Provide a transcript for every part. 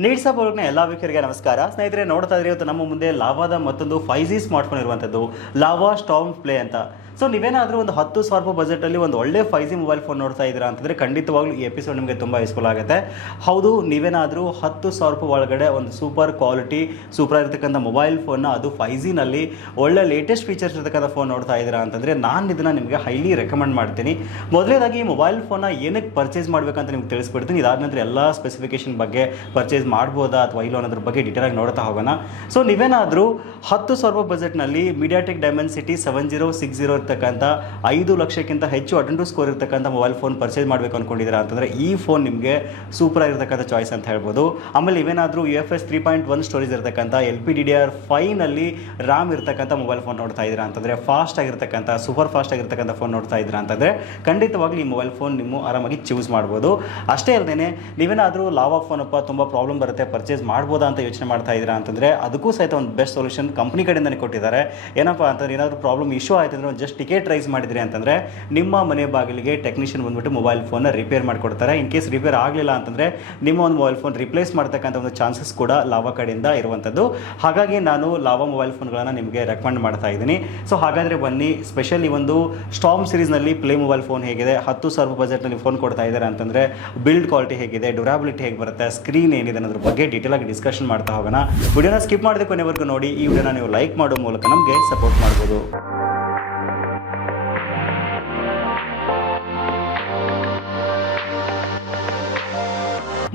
Needs ಅವ್ರಿಗೆ ಎಲ್ಲ ವೀಕ್ಷಕರಿಗೆ ನಮಸ್ಕಾರ. ಸ್ನೇಹಿತರೆ, ನೋಡ್ತಾ ಇದ್ರೆ, ಇವತ್ತು ನಮ್ಮ ಮುಂದೆ ಲಾವಾದ ಮತ್ತೊಂದು ಫೈವ್ ಜಿ ಸ್ಮಾರ್ಟ್ಫೋನ್ ಇರುವಂಥದ್ದು ಲಾವಾ ಸ್ಟಾಮ್ ಪ್ಲೇ ಅಂತ. ಸೊ ನೀವೇನಾದರೂ ಒಂದು ಹತ್ತು ಸಾವಿರ ರೂಪಾಯಿ ಬಜೆಟಲ್ಲಿ ಒಂದು ಒಳ್ಳೆ ಫೈವ್ ಜಿ ಮೊಬೈಲ್ ಫೋನ್ ನೋಡ್ತಾ ಇದ್ದೀರಾ ಅಂತಂದರೆ ಖಂಡಿತವಾಗ್ಲೂ ಈ ಎಪಿಸೋಡ್ ನಿಮಗೆ ತುಂಬ ಯೂಸ್ಫುಲ್ ಆಗುತ್ತೆ. ಹೌದು, ನೀವೇನಾದರೂ ಹತ್ತು ಸಾವಿರ ರೂಪಾಯಿ ಒಳಗಡೆ ಒಂದು ಸೂಪರ್ ಕ್ವಾಲಿಟಿ ಸೂಪರ್ ಆಗಿರ್ತಕ್ಕಂಥ ಮೊಬೈಲ್ ಫೋನ್ನ ಅದು ಫೈವ್ ಜಿನಲ್ಲಿ ಒಳ್ಳೆ ಲೇಟೆಸ್ಟ್ ಫೀಚರ್ಸ್ ಇರತಕ್ಕಂಥ ಫೋನ್ ನೋಡ್ತಾ ಇದ್ದೀರಾ ಅಂತಂದರೆ ನಾನು ಇದನ್ನು ನಿಮಗೆ ಹೈಲಿ ರೆಕಮೆಂಡ್ ಮಾಡ್ತೀನಿ. ಮೊದಲೇದಾಗಿ ಈ ಮೊಬೈಲ್ ಫೋನ್ನ ಏನಕ್ಕೆ ಪರ್ಚೇಸ್ ಮಾಡಬೇಕಂತ ನಿಮ್ಗೆ ತಿಳಿಸ್ಬಿಡ್ತೀನಿ ಇದಾದ ನಂತರ ಎಲ್ಲ ಸ್ಪೆಸಿಫಿಕೇಶನ್ ಬಗ್ಗೆ ಪರ್ಚೇಸ್ ಮಾಡ್ಬೋದಾ ಅಥವಾ ಇಲ್ಲೋ ಅನ್ನೋದ್ರ ಬಗ್ಗೆ ಡೀಟೇಲ್ ಆಗಿ ನೋಡ್ತಾ ಹೋಗೋಣ. ಸೊ ನೀವೇನಾದರೂ ಹತ್ತು ಸಾವಿರ ರೂಪಾಯಿ ಬಜೆಟ್ನಲ್ಲಿ MediaTek Dimensity seven zero six zero ಇರ್ತಕ್ಕಂಥ ಐದು ಲಕ್ಷಕ್ಕಿಂತ ಹೆಚ್ಚು ಅಟೆಂಡು ಸ್ಕೋರ್ ಇರ್ತಕ್ಕಂಥ ಮೊಬೈಲ್ ಫೋನ್ ಪರ್ಚೇಸ್ ಮಾಡಬೇಕು ಅಂದ್ಕೊಂಡಿದ್ದೀರಾ ಅಂತಂದರೆ ಈ ಫೋನ್ ನಿಮಗೆ ಸೂಪರ್ ಆಗಿರ್ತಕ್ಕಂಥ ಚಾಯ್ಸ್ ಅಂತ ಹೇಳ್ಬೋದು. ಆಮೇಲೆ ಇವೇನಾದರೂ U F S three point one storage ಇರ್ತಕ್ಕಂಥ L P D D R finally RAM ಇರ್ತಕ್ಕಂಥ ಮೊಬೈಲ್ ಫೋನ್ ನೋಡ್ತಾ ಇದ್ದೀರಾ ಅಂತಂದರೆ ಫಾಸ್ಟ್ ಆಗಿರ್ತಕ್ಕಂಥ ಸೂಪರ್ ಫಾಸ್ಟ್ ಆಗಿರ್ತಕ್ಕಂಥ ಫೋನ್ ನೋಡ್ತಾ ಇದ್ದೀರಾ ಅಂತಂದರೆ ಖಂಡಿತವಾಗ್ಲೂ ಈ ಮೊಬೈಲ್ ಫೋನ್ ನಿಮ್ಮ ಆರಾಮಾಗಿ ಚೂಸ್ ಮಾಡ್ಬೋದು. ಅಷ್ಟೇ ಅಲ್ಲದೆ ನೀವೇನಾದರೂ ಲಾವಾ ಫೋನಪ್ಪ ತುಂಬ ಪ್ರಾಬ್ಲಮ್ ಬರುತ್ತೆ, ಪರ್ಚೇಸ್ ಮಾಡ್ಬೋದಾ ಅಂತ ಯೋಚನೆ ಮಾಡ್ತಾ ಇದ್ದೀರಾ ಅಂತಂದರೆ ಅದಕ್ಕೂ ಸಹಿತ ಒಂದು ಬೆಸ್ಟ್ ಸೊಲ್ಯೂಷನ್ ಕಂಪ್ನಿ ಕಡೆಯಿಂದನೇ ಕೊಟ್ಟಿದ್ದಾರೆ. ಏನಪ್ಪ ಅಂತಂದ್ರೆ ಏನಾದರೂ ಪ್ರಾಬ್ಲಮ್ ಇಶ್ಯೂ ಆಯಿತು ಅಂದರೆ ಜಸ್ಟ್ ಟಿಕೆಟ್ ರೈಸ್ ಮಾಡಿದ್ರಿ ಅಂತಂದರೆ ನಿಮ್ಮ ಮನೆ ಬಾಗಿಲಿಗೆ ಟೆಕ್ನಿಷಿಯನ್ ಬಂದ್ಬಿಟ್ಟು ಮೊಬೈಲ್ ಫೋನ್ನ ರಿಪೇರ್ ಮಾಡಿಕೊಡ್ತಾರೆ. ಇನ್ ಕೇಸ್ ರಿಪೇರ್ ಆಗಲಿಲ್ಲ ಅಂತಂದರೆ ನಿಮ್ಮ ಒಂದು ಮೊಬೈಲ್ ಫೋನ್ ರಿಪ್ಲೇಸ್ ಮಾಡ್ತಕ್ಕಂಥ ಒಂದು ಚಾನ್ಸಸ್ ಕೂಡ ಲಾವಾ ಕಡೆಯಿಂದ ಇರುವಂಥದ್ದು. ಹಾಗಾಗಿ ನಾನು ಲಾವಾ ಮೊಬೈಲ್ ಫೋನ್ಗಳನ್ನು ನಿಮಗೆ ರೆಕಮೆಂಡ್ ಮಾಡ್ತಾ ಇದ್ದೀನಿ. ಸೊ ಹಾಗಾದರೆ ಬನ್ನಿ ಸ್ಪೆಷಲಿ ಒಂದು ಸ್ಟಾಮ್ ಸೀರೀಸ್ನಲ್ಲಿ ಪ್ಲೇ ಮೊಬೈಲ್ ಫೋನ್ ಹೇಗಿದೆ. ಹತ್ತು ಸಾವಿರ ಬಜೆಟ್ನಲ್ಲಿ ಫೋನ್ ಕೊಡ್ತಾ ಇದ್ದಾರೆ ಅಂತಂದರೆ ಬಿಲ್ಡ್ ಕ್ವಾಲಿಟಿ ಹೇಗಿದೆ ಡ್ಯೂರಾಬಿಲಿಟಿ ಹೇಗೆ ಬರುತ್ತೆ ಸ್ಕ್ರೀನ್ ಏನಿದೆ ಅನ್ನೋದ್ರ ಬಗ್ಗೆ ಡೀಟೇಲ್ ಆಗಿ ಡಿಸ್ಕಷನ್ ಮಾಡ್ತಾ ಹೋಗೋಣ. ವಿಡಿಯೋನ ಸ್ಕಿಪ್ ಮಾಡಿದ ಕೊನೆವರೆಗೂ ನೋಡಿ. ಈ ವಿಡಿಯೋನ ನೀವು ಲೈಕ್ ಮಾಡೋ ಮೂಲಕ ನಮಗೆ ಸಪೋರ್ಟ್ ಮಾಡ್ಬೋದು.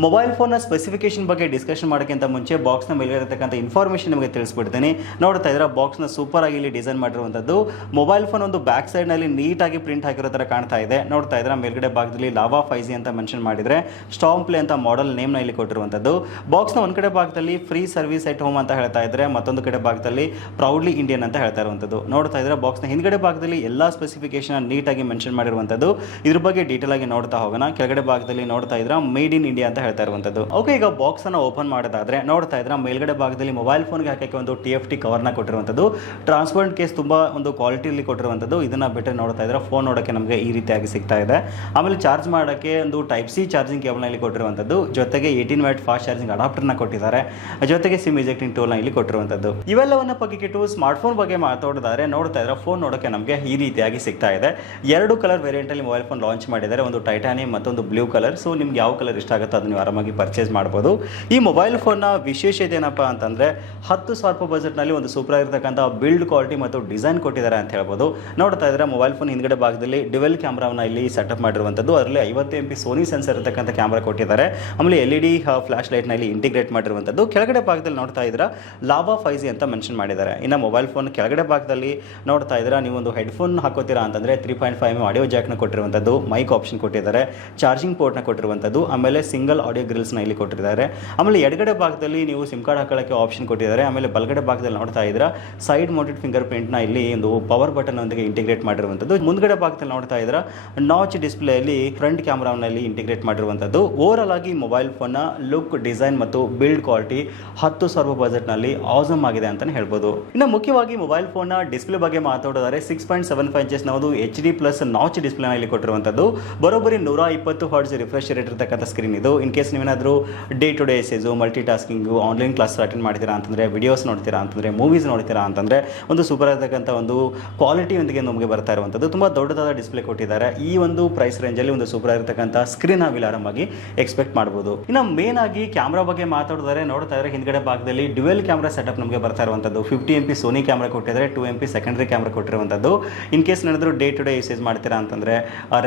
ಮೊಬೈಲ್ ಫೋನ್ನ ಸ್ಪೆಸಿಫಿಕೇಶನ್ ಬಗ್ಗೆ ಡಿಸ್ಕಷನ್ ಮಾಡೋಕ್ಕಿಂತ ಮುಂಚೆ ಬಾಕ್ಸ್ನ ಮೇಲೆ ಇರತಕ್ಕಂಥ ಇನ್ಫಾರ್ಮೇಷನ್ ನಿಮಗೆ ತಿಳಿಸ್ಬಿಡ್ತೀನಿ ನೋಡ್ತಾ ಇದ್ರೆ ಬಾಕ್ಸ್ನ ಸೂಪರ್ ಆಗಿ ಇಲ್ಲಿ ಡಿಸೈನ್ ಮಾಡಿರುವಂಥದ್ದು. ಮೊಬೈಲ್ ಫೋನ್ ಒಂದು ಬ್ಯಾಕ್ ಸೈಡ್ನಲ್ಲಿ ನೀಟಾಗಿ ಪ್ರಿಂಟ್ ಹಾಕಿರೋ ಥರ ಕಾಣ್ತಾ ಇದೆ. ನೋಡ್ತಾ ಇದ್ರೆ ಮೇಲ್ಗಡೆ ಭಾಗದಲ್ಲಿ ಲಾವಾ ಫೈವ್ ಜಿ ಅಂತ ಮೆನ್ಷನ್ ಮಾಡಿದರೆ ಸ್ಟಾಂಪ್ ಪ್ಲೇ ಅಂತ ಮಾಡೆಲ್ ನೇಮ್ನ ಇಲ್ಲಿ ಕೊಟ್ಟಿರುವಂಥದ್ದು. ಬಾಕ್ಸ್ನ ಒಂದು ಕಡೆ ಭಾಗದಲ್ಲಿ ಫ್ರೀ ಸರ್ವಿಸ್ ಎಟ್ ಹೋಮ್ ಅಂತ ಹೇಳ್ತಾ ಇದ್ರೆ, ಮತ್ತೊಂದು ಕಡೆ ಭಾಗದಲ್ಲಿ ಪ್ರೌಡ್ಲಿ ಇಂಡಿಯನ್ ಅಂತ ಹೇಳ್ತಾ ಇರುವಂಥದ್ದು. ನೋಡ್ತಾ ಇದ್ರೆ ಬಾಕ್ಸ್ನ ಹಿಂದ್ಗಡೆ ಭಾಗದಲ್ಲಿ ಎಲ್ಲ ಸ್ಪೆಸಿಫಿಕೇಶನ್ ನೀಟಾಗಿ ಮೆನ್ಷನ್ ಮಾಡಿರುವಂಥದ್ದು. ಇದ್ರ ಬಗ್ಗೆ ಡೀಟೇಲ್ ಆಗಿ ನೋಡ್ತಾ ಹೋಗೋಣ. ಕೆಳಗಡೆ ಭಾಗದಲ್ಲಿ ನೋಡ್ತಾ ಇದ್ರೆ ಮೇಡ್ ಇನ್ ಇಂಡಿಯಾ ಅಂತ ಹೇಳ್ತಾ ಇರುವಂಥದ್ದು. ಓಕೆ ಈಗ ಬಾಕ್ಸ್ ಅನ್ನ ಓಪನ್ ಮಾಡೋದಾದ್ರೆ ನೋಡ್ತಾ ಇದ್ರೆ ಮೇಲ್ಗಡೆ ಭಾಗದಲ್ಲಿ ಮೊಬೈಲ್ ಫೋನ್ಗೆ ಹಾಕಕ್ಕೆ ಒಂದು ಟಿ ಎಫ್ ಟಿ ಕವರ್ನ ಕೊಟ್ಟಿರುವಂಥದ್ದು. ಟ್ರಾನ್ಸ್ಪರೆಂಟ್ ಕೇಸ್ ತುಂಬಾ ಒಂದು ಕ್ವಾಲಿಟಿಯಲ್ಲಿ ಕೊಟ್ಟಿರುವಂಥದ್ದು. ಇದನ್ನ ಬಿಟ್ಟರೆ ನೋಡ್ತಾ ಇದ್ರೆ ಫೋನ್ ನೋಡೋಕ್ಕೆ ನಮಗೆ ಈ ರೀತಿಯಾಗಿ ಸಿಗ್ತಾ ಇದೆ. ಆಮೇಲೆ ಚಾರ್ಜ್ ಮಾಡೋಕ್ಕೆ ಒಂದು ಟೈಪ್ ಸಿ ಚಾರ್ಜಿಂಗ್ ಕೇಬಲ್ನಲ್ಲಿ ಕೊಟ್ಟಿರುವಂಥದ್ದು. ಜೊತೆಗೆ ಏಯ್ಟೀನ್ ವ್ಯಾಟ್ ಫಾಸ್ಟ್ ಚಾರ್ಜಿಂಗ್ ಅಡಾಪ್ಟರ್ನ ಕೊಟ್ಟಿದ್ದಾರೆ. ಜೊತೆಗೆ ಸಿಮ್ ಇಜೆಕ್ಟಿಂಗ್ ಟೂಲ್ನ ಇಲ್ಲಿ ಕೊಟ್ಟಿರುವಂಥದ್ದು. ಇವೆಲ್ಲವನ್ನ ಪಕ್ಕಿಟ್ಟು ಸ್ಮಾರ್ಟ್ ಫೋನ್ ಬಗ್ಗೆ ಮಾತಾಡಿದ್ರೆ ನೋಡ್ತಾ ಇದ್ರೆ ಫೋನ್ ನೋಡೋಕ್ಕೆ ನಮಗೆ ಈ ರೀತಿಯಾಗಿ ಸಿಗ್ತಾ ಇದೆ. ಎರಡು ಕಲರ್ ವೇರಿಯಂಟಲ್ಲಿ ಮೊಬೈಲ್ ಫೋನ್ ಲಾಂಚ್ ಮಾಡಿದ್ದಾರೆ. ಒಂದು ಟೈಟಾನಿಯಂ ಮತ್ತೊಂದು ಬ್ಲೂ ಕಲರ್ ಸೊ ನಿಮ್ಗೆ ಯಾವ ಕಲರ್ ಇಷ್ಟ ಆಗುತ್ತೋ ಅದನ್ನು ನೀವು ಆರಾಮಾಗಿ ಪರ್ಚೇಸ್ ಮಾಡ್ಬೋದು. ಈ ಮೊಬೈಲ್ ಫೋನ್ನ ವಿಶೇಷತೆ ಏನಪ್ಪ ಅಂತಂದರೆ ಹತ್ತು ಸಾವಿರ ರೂಪಾಯಿ ಬಜೆಟ್ನಲ್ಲಿ ಒಂದು ಸೂಪರ್ ಆಗಿರ್ತಕ್ಕಂಥ ಬಿಲ್ಡ್ ಕ್ವಾಲಿಟಿ ಮತ್ತು ಡಿಸೈನ್ ಕೊಟ್ಟಿದ್ದಾರೆ ಅಂತ ಹೇಳ್ಬೋದು. ನೋಡ್ತಾ ಇದ್ದರೆ ಮೊಬೈಲ್ ಫೋನ್ ಹಿಂದ್ಗಡೆ ಭಾಗದಲ್ಲಿ ಡಿವೆಲ್ ಕ್ಯಾಮ್ರಾವನ್ನ ಇಲ್ಲಿ ಸೆಟಪ್ ಮಾಡಿರುವಂಥದ್ದು. ಅದರಲ್ಲಿ ಐವತ್ತು ಎಂ ಪಿ ಸೋನಿ ಸೆನ್ಸರ್ ಇರತಕ್ಕಂಥ ಕ್ಯಾಮ್ರಾ ಕೊಟ್ಟಿದ್ದಾರೆ. ಆಮೇಲೆ ಎಲ್ ಇ ಡಿ ಫ್ಲಾಶ್ ಲೈಟ್ನ ಇಲ್ಲಿ ಇಂಟಿಗ್ರೇಟ್ ಮಾಡಿರುವಂಥದ್ದು. ಕೆಳಗಡೆ ಭಾಗದಲ್ಲಿ ನೋಡ್ತಾ ಇದ್ರೆ ಲಾಭ ಫೈಜಿ ಅಂತ ಮೆನ್ಷನ್ ಮಾಡಿದ್ದಾರೆ. ಇನ್ನು ಮೊಬೈಲ್ ಫೋನ್ ಕೆಳಗಡೆ ಭಾಗದಲ್ಲಿ ನೋಡ್ತಾ ಇದ್ರೆ ನೀವು ಒಂದು ಹೆಡ್ಫೋನ್ ಹಾಕೋತೀರಾ ಅಂತಂದರೆ ತ್ರೀ ಪಾಯಿಂಟ್ ಫೈವ್ ಆಡಿಯೋ ಜಾಕ್ನ ಕೊಟ್ಟಿರುವಂಥದ್ದು. ಮೈಕ್ ಆಪ್ಷನ್ ಕೊಟ್ಟಿದ್ದಾರೆ. ಚಾರ್ಜಿಂಗ್ ಪೋರ್ಟ್ನ ಕೊಟ್ಟಿರುವಂಥದ್ದು. ಆಮೇಲೆ ಸಿಂಗಲ್ ಆಡಿಯೋ ಗ್ರಿಲ್ಸ್ನ ಇಲ್ಲಿ ಕೊಟ್ಟಿದ್ದಾರೆ. ಆಮೇಲೆ ಎಡಗಡೆ ಭಾಗದಲ್ಲಿ ನೀವು ಸಿಮ್ ಕಾರ್ಡ್ ಹಾಕೊಳ್ಳೋಕ್ಕೆ ಆಪ್ಷನ್ ಕೊಟ್ಟಿದ್ದಾರೆ. ಆಮೇಲೆ ಬಲಗಡೆ ಭಾಗದಲ್ಲಿ ನೋಡ್ತಾ ಇದ್ರೆ ಸೈಡ್ ಮೌಂಟೆಡ್ ಫಿಂಗರ್ ಪ್ರಿಂಟ್ನ ಇಲ್ಲಿ ಒಂದು ಪವರ್ ಬಟನ್ ಒಂದಿಗೆ ಇಂಟಿಗ್ರೇಟ್ ಮಾಡಿರುವಂಥದ್ದು. ಮುಂದ್ಗಡೆ ಭಾಗದಲ್ಲಿ ನೋಡ್ತಾ ಇದ್ರೆ ನಾಚ್ ಡಿಸ್ಪ್ಲೇಯಲ್ಲಿ ಫ್ರಂಟ್ ಕ್ಯಾಮ್ರಾನಲ್ಲಿ ಇಂಟಿಗ್ರೇಟ್ ಮಾಡಿರುವಂಥದ್ದು. ಓವರ್ ಆಗಿ ಮೊಬೈಲ್ ಫೋನ್ನ ಲುಕ್ ಡಿಸೈನ್ ಮತ್ತು ಬಿಲ್ಡ್ ಕ್ವಾಲಿಟಿ ಹತ್ತು ಸಾವಿರ ಬಜೆಟ್ನಲ್ಲಿ ಆಸಮ್ ಆಗಿದೆ ಅಂತಲೇ ಹೇಳ್ಬೋದು. ಇನ್ನು ಮುಖ್ಯವಾಗಿ ಮೊಬೈಲ್ ಫೋನ್ನ ಡಿಸ್ಪ್ಲೇ ಬಗ್ಗೆ ಮಾತಾಡೋದಾದ್ರೆ six point seven five inches ನಾವು ಎಚ್ ಡಿ ಪ್ಲಸ್ ನಾಚ್ ಡಿಸ್ಪ್ಲೇನ ಇಲ್ಲಿ ಕೊಟ್ಟಿರುವಂಥದ್ದು. ಬರೋಬ್ಬರಿ ನೂರ ಇಪ್ಪತ್ತು ಹಾರ್ಡ್ಸ್ ರಿಫ್ರೆಶ್ ರೇಟ್ ಇರತಕ್ಕಂಥ ಸ್ಕ್ರೀನ್ ಇದು. ಇನ್ ಕೇಸ್ ನೀವೇನಾದರೂ day to day usage multitasking online class attend ಮಾಡ್ತೀರಾ ಅಂತಂದರೆ ವಿಡಿಯೋಸ್ ನೋಡ್ತೀರಾ ಅಂತಂದರೆ ಮೂವೀಸ್ ನೋಡ್ತೀರಾ ಅಂತಂದರೆ, ಒಂದು ಸೂಪರ್ ಆಗಿರ್ತಕ್ಕಂಥ ಒಂದು ಕ್ವಾಲಿಟಿಯೊಂದಿಗೆ ನಮಗೆ ಬರ್ತಾ ಇರುವಂಥದ್ದು. ತುಂಬ ದೊಡ್ಡದಾದ ಡಿಸ್ಪ್ಲೇ ಕೊಟ್ಟಿದ್ದಾರೆ. ಈ ಒಂದು ಪ್ರೈಸ್ ರೇಂಜಲ್ಲಿ ಒಂದು ಸೂಪರ್ ಆಗಿರ್ತಕ್ಕಂಥ ಸ್ಕ್ರೀನ್ ನಾವಿಲ್ಲಿ ಆರಾಮಾಗಿ ಎಕ್ಸ್ಪೆಕ್ಟ್ ಮಾಡ್ಬೋದು. ಇನ್ನು ಮೇನ್ ಆಗಿ ಕ್ಯಾಮ್ರಾ ಬಗ್ಗೆ ಮಾತಾಡಿದರೆ ನೋಡ್ತಾ ಇದ್ರೆ ಹಿಂದ್ಗಡೆ ಭಾಗದಲ್ಲಿ ಡ್ಯುವೆಲ್ ಕ್ಯಾಮ್ರಾ ಸೆಟಪ್ ನಮಗೆ ಬರ್ತಾ ಇರುವಂಥದ್ದು. Fifty M P Sony camera ಕೊಟ್ಟಿದ್ದಾರೆ two M P secondary camera ಕೊಟ್ಟಿರುವಂಥದ್ದು. ಇನ್ ಕೇಸ್ ಏನಾದರೂ ಡೇ ಟು ಡೇ ಯೂಸೇಜ್ ಮಾಡ್ತೀರಾ ಅಂತಂದರೆ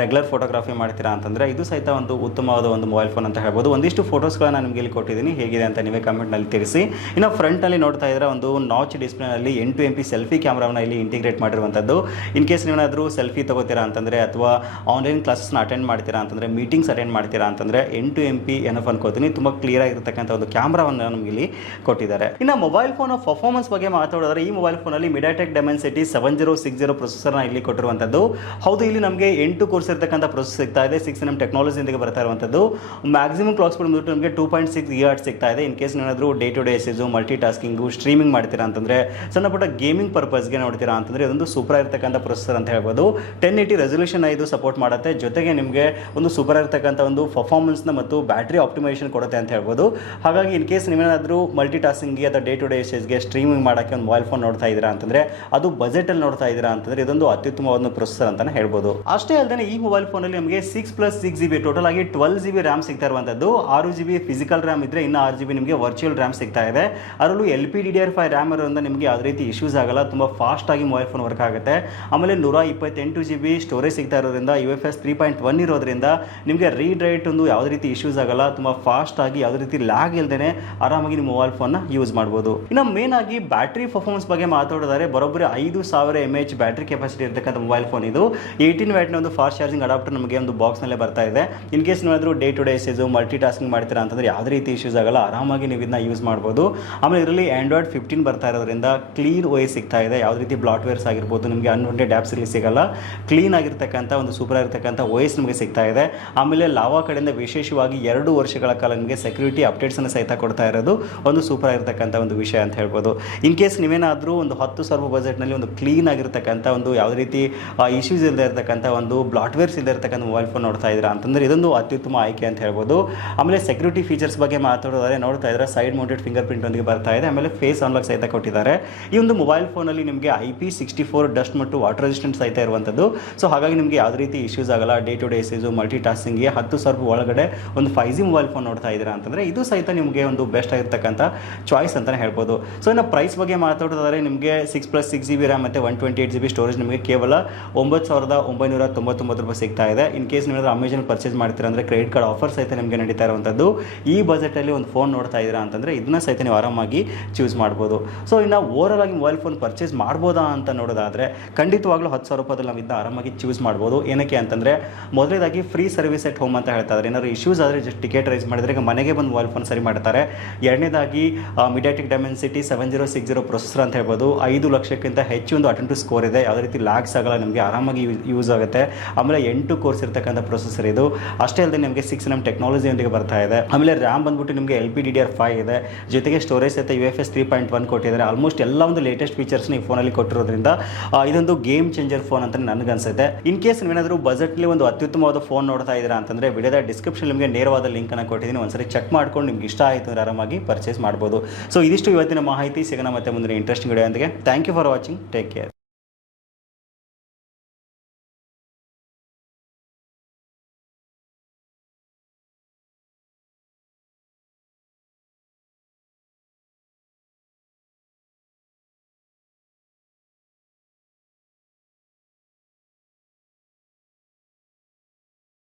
ರೆಗ್ಯುಲರ್ ಫೋಟೋಗ್ರಫಿ ಮಾಡ್ತೀರಾ ಅಂತಂದರೆ, ಇದು ಸಹಿತ ಒಂದು ಉತ್ತಮವಾದ ಒಂದು ಮೊಬೈಲ್ ಫೋನ್ ಅಂತ ಹೇಳ್ಬೋದು. ಒಂದಿಷ್ಟು ಫೋಟೋಸ್ಗಳನ್ನ ನಿಮಗೆ ಇಲ್ಲಿ ಕೊಟ್ಟಿದ್ದೀನಿ. ಹೇಗಿದೆ ಅಂತ ನೀವೇ ಕಮೆಂಟ್ನಲ್ಲಿ ತಿಳಿಸಿ. ಇನ್ನು ಫ್ರಂಟಲ್ಲಿ ನೋಡ್ತಾ ಇದ್ರೆ ಒಂದು ನಾಚ್ ಡಿಸ್ಪ್ಲೇನಲ್ಲಿ ಎಂಟು ಎಂ ಪಿ ಸೆಲ್ಫಿ ಕ್ಯಾಮ್ರಾವನ್ನ ಇಲ್ಲಿ ಇಂಟಿಗ್ರೇಟ್ ಮಾಡಿರುವಂಥದ್ದು. ಇನ್ ಕೇಸ್ ನೀವೇನಾದರೂ ಸೆಲ್ಫಿ ತಗೋತೀರಾ ಅಂತಂದರೆ ಅಥವಾ ಆನ್ಲೈನ್ ಕ್ಲಾಸಸ್ನ ಅಟೆಂಡ್ ಮಾಡ್ತೀರಾ ಅಂತಂದರೆ, ಮೀಟಿಂಗ್ಸ್ ಅಟೆಂಡ್ ಮಾಡ್ತೀರಾ ಅಂತಂದರೆ ಎಂಟು ಎಂ ಪಿ ಏನಪ್ಪ ಅನ್ಕೋತೀನಿ ತುಂಬ ಕ್ಲಿಯರ್ ಆಗಿರ್ತಕ್ಕಂಥ ಒಂದು ಕ್ಯಾಮ್ರಾವನ್ನು ನಮಗೆ ಇಲ್ಲಿ ಕೊಟ್ಟಿದ್ದಾರೆ. ಇನ್ನು ಮೊಬೈಲ್ ಫೋನ್ ಪರ್ಫಾರ್ಮೆನ್ಸ್ ಬಗ್ಗೆ ಮಾತಾಡೋದ್ರೆ ಈ ಮೊಬೈಲ್ ಫೋನಲ್ಲಿ MediaTek Dimensity seven zero six zero ಪ್ರೊಸೆಸರ್ನ ಇಲ್ಲಿ ಕೊಟ್ಟಿರುವಂಥದ್ದು. ಹೌದು, ಇಲ್ಲಿ ನಮಗೆ ಎಂಟು ಕೋರ್ಸ್ ಇರತಕ್ಕಂಥ ಪ್ರೊಸೆಸ್ ಸಿಗ್ತಾ ಇದೆ. ಸಿಕ್ಸ್ ಎಂ ಟೆಕ್ನಾಲಜಿಯೊಂದಿಗೆ ಬರ್ತಾ ಇರುವಂಥದ್ದು. ಮ್ಯಾಕ್ಸಿಮಮ್ ಕ್ಲಾಕ್ಸ್ ಬಂದ್ಬಿಟ್ಟು ನಮಗೆ ಟೂ ಪಾಯಿಂಟ್ ಸಿಕ್ಸ್ ಇಯರ್ಸ್ ಸಿಗ್ತಾ ಇದೆ. ಇನ್ ಕೇಸ್ ಏನಾದರೂ day to day usage multitasking streaming ಮಾಡ್ತೀರಾ ಅಂತಂದರೆ, ಸಣ್ಣ ಪುಟ್ಟ ಗೇಮಿಂಗ್ ಪರ್ಪಸ್ಗೆ ನೋಡ್ತೀರಾ ಅಂತಂದರೆ, ಇದೊಂದು ಸೂಪರ್ ಆಗಿರ್ತಕ್ಕಂಥ ಪ್ರೊಸೆಸರ್ ಅಂತ ಹೇಳ್ಬೋದು. ಟೆನ್ ಏಯ್ಟಿ ರೆಸಲ್ಯೂಷನ್ ಇದು ಸಪೋರ್ಟ್ ಮಾಡುತ್ತೆ. ಜೊತೆಗೆ ನಿಮಗೆ ಒಂದು ಸೂಪರ್ ಆಗಿರ್ತಕ್ಕಂಥ ಒಂದು ಪರ್ಫಾರ್ಮೆನ್ಸ್ನ ಮತ್ತು ಬ್ಯಾಟ್ರಿ ಆಪ್ಟಿಮೈಸೇಷನ್ ಕೊಡುತ್ತೆ ಅಂತ ಹೇಳ್ಬೋದು. ಹಾಗಾಗಿ ಇನ್ ಕೇಸ್ ನೀವೇನಾದರೂ ಮಲ್ಟಿ ಟಾಸ್ಕಿಂಗ್ಗೆ ಅಥವಾ ಡೇ ಟು ಡೇ ಎಸೇಜ್ಗೆ ಸ್ಟ್ರೀಮಿಂಗ್ ಮಾಡೋಕ್ಕೆ ಒಂದು ಮೊಬೈಲ್ ಫೋನ್ ನೋಡ್ತಾ ಇದ್ದೀರಾ ಅಂತಂದರೆ, ಅದು ಬಜೆಟಲ್ಲಿ ನೋಡ್ತಾ ಇದ್ದೀರಾ ಅಂತಂದರೆ, ಇದೊಂದು ಅತ್ಯುತ್ತಮವಾದ ಪ್ರೊಸೆಸರ್ ಅಂತಲೇ ಹೇಳ್ಬೋದು. ಅಷ್ಟೇ ಅಲ್ಲದೆ ಈ ಮೊಬೈಲ್ ಫೋನಲ್ಲಿ ನಮಗೆ six plus six G B total ಆಗಿ ಟ್ವೆಲ್ ಜಿ ಬಿ ರ್ಯಾಮ್ ಸಿಗ್ತಾ ಇರುವಂಥದ್ದು ಆರು ಜಿ ಬಿ ಫಿಸಿಕಲ್ ರ್ಯಾಮ್ ಇದ್ದರೆ ಇನ್ನು ಆರು ಜಿ ಬಿ ನಿಮಗೆ ವರ್ಚುವಲ್ ರ್ಯಾಮ್ ಸಿಗ್ತಾ ಇದೆ. ಅದರಲ್ಲೂ L P D D R five RAM ಇರೋದ್ರಿಂದ ನಿಮಗೆ ಯಾವುದೇ ರೀತಿ ಇಶ್ಯೂಸ್ ಆಗಲ್ಲ, ತುಂಬ ಫಾಸ್ಟಾಗಿ ಮೊಬೈಲ್ ಫೋನ್ ವರ್ಕ್ ಆಗುತ್ತೆ. ಆಮೇಲೆ ನೂರ ಇಪ್ಪತ್ತೆಂಟು ಜಿ ಬಿ ಸ್ಟೋರೇಜ್ ಸಿಗ್ತಾ ಇರೋದ್ರಿಂದ U F S three point one ಇರೋದ್ರಿಂದ ನಿಮಗೆ ರೀಡ್ ರೈಟ್ ಒಂದು ಯಾವುದೇ ರೀತಿ ಇಶ್ಯೂಸ್ ಆಗಲ್ಲ, ತುಂಬ ಫಾಸ್ಟಾಗಿ ಯಾವುದೇ ರೀತಿ ಲ್ಯಾಗ್ ಇಲ್ಲದೆ ಆರಾಮಾಗಿ ನಿಮ್ಮ ಮೊಬೈಲ್ ಫೋನ್ನ ಯೂಸ್ ಮಾಡ್ಬೋದು. ಇನ್ನು ಮೇನ್ ಆಗಿ ಬ್ಯಾಟ್ರಿ ಪರ್ಫಾರ್ಮೆನ್ಸ್ ಬಗ್ಗೆ ಮಾತಾಡಿದರೆ ಬರೋಬ್ಬರಿ ಐದು ಸಾವಿರ ಎಂ ಎಚ್ ಬ್ಯಾಟ್ರಿ ಕೆಪಾಸಿಟಿ ಇರತಕ್ಕಂಥ ಮೊಬೈಲ್ ಫೋನ್ ಇದು. ಏಯ್ಟೀನ್ ವ್ಯಾಟ್ನ ಒಂದು ಫಾಸ್ಟ್ ಚಾರ್ಜಿಂಗ್ ಅಡಾಪ್ಟರ್ ನಮಗೆ ಒಂದು ಬಾಕ್ಸ್ನಲ್ಲೇ ಬರ್ತಾ ಇದೆ. ಇನ್ ಕೇಸ್ ನೋಡಿದ್ರು day to day usage multitasking ಮಾಡ್ತೀರಾ ಅಂತಂದರೆ ಯಾವುದೇ ರೀತಿ ಇಶ್ಯೂಸ್ ಆಗಲ್ಲ, ಆರಾಮಾಗಿ ನೀವು ಇದನ್ನ ಯೂಸ್ ಮಾಡ್ಬೋದು. ಆಮೇಲೆ ಇದರಲ್ಲಿ ಆ್ಯಂಡ್ರಾಯ್ಡ್ ಫಿಫ್ಟೀನ್ ಬರ್ತಾ ಇರೋದ್ರಿಂದ ಕ್ಲೀನ್ ಓ ಎಸ್ ಸಿಗ್ತಾ ಇದೆ. ಯಾವುದೇ ರೀತಿ ಬ್ಲಾಟ್ವೇರ್ಸ್ ಆಗಿರ್ಬೋದು, ನಿಮಗೆ ಅನ್ವಾಂಟೆಡ್ ಆ್ಯಪ್ಸ್ ಇಲ್ಲಿ ಸಿಗಲ್ಲ. ಕ್ಲೀನ್ ಆಗಿರ್ತಕ್ಕಂಥ ಒಂದು ಸೂಪರ್ ಆಗಿರ್ತಕ್ಕಂಥ ಓ ಎಸ್ ನಿಮಗೆ ಸಿಗ್ತಾ ಇದೆ. ಆಮೇಲೆ ಲಾವಾ ಕಡೆಯಿಂದ ವಿಶೇಷವಾಗಿ ಎರಡು ವರ್ಷಗಳ ಕಾಲ ನಿಮಗೆ ಸೆಕ್ಯೂರಿಟಿ ಅಪ್ಡೇಟ್ಸನ್ನು ಸಹಿತ ಕೊಡ್ತಾ ಇರೋದು ಒಂದು ಸೂಪರ್ ಆಗಿರ್ತಕ್ಕಂಥ ಒಂದು ವಿಷಯ ಅಂತ ಹೇಳ್ಬೋದು. ಇನ್ ಕೇಸ್ ನೀವೇನಾದರೂ ಒಂದು ಹತ್ತು ಸಾವಿರ ಬಜೆಟ್ನಲ್ಲಿ ಒಂದು ಕ್ಲೀನ್ ಆಗಿರ್ತಕ್ಕಂಥ ಒಂದು ಯಾವುದೇ ರೀತಿ ಇಶ್ಯೂಸ್ ಇಲ್ಲದೆ ಇರತಕ್ಕಂಥ ಒಂದು ಬ್ಲಾಟ್ವೇರ್ಸ್ ಇಲ್ಲದೆ ಇರತಕ್ಕಂಥ ಮೊಬೈಲ್ ಫೋನ್ ನೋಡ್ತಾ ಇದ್ದೀರಾ ಅಂತಂದರೆ ಇದೊಂದು ಅತ್ಯುತ್ತಮ ಆಯ್ಕೆ ಅಂತ ಹೇಳ್ಬೋದು. ಆಮೇಲೆ ಸೆಕ್ಯೂರಿಟಿ ಫೀಚರ್ಸ್ ಬಗ್ಗೆ ಮಾತಾಡೋದಾದ್ರೆ ನೋಡ್ತಾ ಇದ್ರೆ ಸೈಡ್ ಮೌಂಟೆಡ್ ಫಿಂಗರ್ ಪ್ರಿಂಟ್ ಒಂದಿಗೆ ಬರ್ತಾ ಇದೆ, ಆಮೇಲೆ ಫೇಸ್ ಅನ್ಲಾಕ್ ಸಹಿತ ಕೊಟ್ಟಿದ್ದಾರೆ. ಈ ಒಂದು ಮೊಬೈಲ್ ಫೋನಲ್ಲಿ ನಿಮಗೆ I P sixty four dust ಮತ್ತು ವಾಟರ್ ರೆಸಿಸ್ಟೆಂಟ್ ಸಹಿತ ಇರುವಂಥದ್ದು. ಸೊ ಹಾಗಾಗಿ ನಿಮಗೆ ಯಾವುದೇ ರೀತಿ ಇಶ್ಯೂಸ್ ಆಗಲ್ಲ ಡೇ ಟು ಡೇ ಸೀಸು ಮಲ್ಟಿ ಟಾಸ್ಕಿಂಗ್ಗೆ ಹತ್ತು ಸಾವಿರ ಒಳಗಡೆ ಒಂದು ಫೈವ್ ಜಿ ಮೊಬೈಲ್ ಫೋನ್ ನೋಡ್ತಾ ಇದ್ದೀರಾ ಅಂತಂದರೆ ಇದು ಸಹಿತ ನಿಮಗೆ ಒಂದು ಬೆಸ್ಟ್ ಆಗಿರ್ತಕ್ಕಂಥ ಚಾಯ್ಸ್ ಅಂತಲೇ ಹೇಳ್ಬೋದು. ಸೊ ಇನ್ನು ಪ್ರೈಸ್ ಬಗ್ಗೆ ಮಾತಾಡೋದಾದ್ರೆ ನಿಮಗೆ six plus six G B RAM ಮತ್ತು one twenty eight G B storage ನಿಮಗೆ ಕೇವಲ ಒಂಬತ್ತು ಸಾವಿರದ ಒಂಬೈನೂರ ತೊಂಬತ್ತೊಂಬತ್ತು ರೂಪಾಯಿ ಸಿಗ್ತಾ ಇದೆ. ಇನ್ ಕೇಸ್ ನೀವು ಅಮೆಜಾನ್ ಪರ್ಚೇಸ್ ಮಾಡ್ತೀರಾ ಅಂದರೆ ಕ್ರೆಡಿಟ್ ಕಾರ್ಡ್ ಆಫರ್ ಸಹಿತ ನಿಮಗೆ ನಡೀತಾ ಇರುವಂಥದ್ದು ಈ ಬಜೆಟಲ್ಲಿ ಒಂದು ಫೋನ್ ನೋಡ್ತಾ ಇದ್ದೀರಾ ಅಂತಂದರೆ ಇದನ್ನ ಸಹಿತ ನೀವು ಆರಾಮಾಗಿ ಚೂಸ್ ಮಾಡ್ಬೋದು. ಸೊ ಇನ್ನು ಓವರಾಲ್ ಆಗಿ ಮೊಬೈಲ್ ಫೋನ್ ಪರ್ಚೇಸ್ ಮಾಡ್ಬೋದಾ ಅಂತ ನೋಡೋದಾದರೆ ಖಂಡಿತವಾಗ್ಲೂ ಹತ್ತು ಸಾವಿರ ರೂಪಾಯಿದಲ್ಲಿ ನಾವು ಇದನ್ನ ಆರಾಮಾಗಿ ಚೂಸ್ ಮಾಡ್ಬೋದು. ಏನಕ್ಕೆ ಅಂತಂದರೆ ಮೊದಲೇದಾಗಿ ಫ್ರೀ ಸರ್ವಿಸ್ ಎಟ್ ಹೋಮ್ ಅಂತ ಹೇಳ್ತಾ ಇದ್ದಾರೆ ಏನಾದ್ರು ಇಶ್ಯೂಸ್ ಆದರೆ ಜಸ್ಟ್ ಟಿಕೆಟ್ ರೈಸ್ ಮಾಡಿದ್ರೆ ಈಗ ಮನೆಗೆ ಬಂದು ಮೊಬೈಲ್ ಫೋನ್ ಸರಿ ಮಾಡ್ತಾರೆ. ಎರಡನೇದಾಗಿ MediaTek Dimensity seven zero six zero processor ಅಂತ ಹೇಳ್ಬೋದು. ಐದು ಲಕ್ಷಕ್ಕಿಂತ ಹೆಚ್ಚು ಒಂದು ಅಟೆಂಟು ಸ್ಕೋರ್ ಇದೆ. ಯಾವುದೇ ರೀತಿ ಲ್ಯಾಕ್ಸ್ ಆಗಲ್ಲ, ನಿಮಗೆ ಆರಾಮಾಗಿ ಯೂಸ್ ಆಗುತ್ತೆ. ಆಮೇಲೆ ಎಂಟು ಕೋರ್ಸ್ ಇರ್ತಕ್ಕಂಥ ಪ್ರೊಸೆಸರ್ ಇದು. ಅಷ್ಟೇ ಅಲ್ಲದೆ ನಿಮಗೆ ಸಿಕ್ಸ್ ಎಂ ಟೆಕ್ನಾಲಜಿಯೊಂದಿಗೆ ಬರ್ತಾ ಇದೆ. ಆಮೇಲೆ ರ್ಯಾಮ್ ಬಂದ್ಬಿಟ್ಟು ನಿಮಗೆ L P D D R five ಇದೆ. ಜೊತೆಗೆ ಸ್ಟೋರೇಜ್ ಸಹಿತ U F S three point one ಕೊಟ್ಟಿದ್ದಾರೆ. ಆಲ್ಮೋಸ್ಟ್ ಎಲ್ಲ ಒಂದು ಲೇಟೆಸ್ಟ್ ಫೀಚರ್ಸ್ನ ಈ ಫೋನಲ್ಲಿ ಕೊಟ್ಟಿರೋದ್ರಿಂದ ಇದೊಂದು ಗೇಮ್ ಚೇಂಜರ್ ಫೋನ್ ಅಂತ ನನಗನ್ಸುತ್ತೆ ಇನ್ ಕೇಸ್ ನೀವೇನಾದರೂ ಬಜೆಟ್ಲಿ ಒಂದು ಅತ್ಯುತ್ತಮವಾದ ಫೋನ್ ನೋಡ್ತಾ ಇದ್ದೀರಾ ಅಂತಂದರೆ ವಿಡಿಯೋದ ಡಿಸ್ಕ್ರಿಪ್ಷನ್ ನಿಮಗೆ ನೇರವಾದ ಲಿಂಕನ್ನು ಕೊಟ್ಟಿದ್ದೀನಿ. ಒಂದ್ಸರಿ ಚೆಕ್ ಮಾಡ್ಕೊಂಡು ನಿಮ್ಗೆ ಇಷ್ಟ ಆಯಿತು ಅಂದರೆ ಆರಾಮಾಗಿ ಪರ್ಚೇಸ್ ಮಾಡ್ಬೋದು. ಸೊ ಇದಿಷ್ಟು ಇವತ್ತಿನ ಮಾಹಿತಿ. ಸಿಗೋಣ ಮತ್ತೆ ಮುಂದಿನ interesting video ಅಂದಿಗೆ thank you for watching take care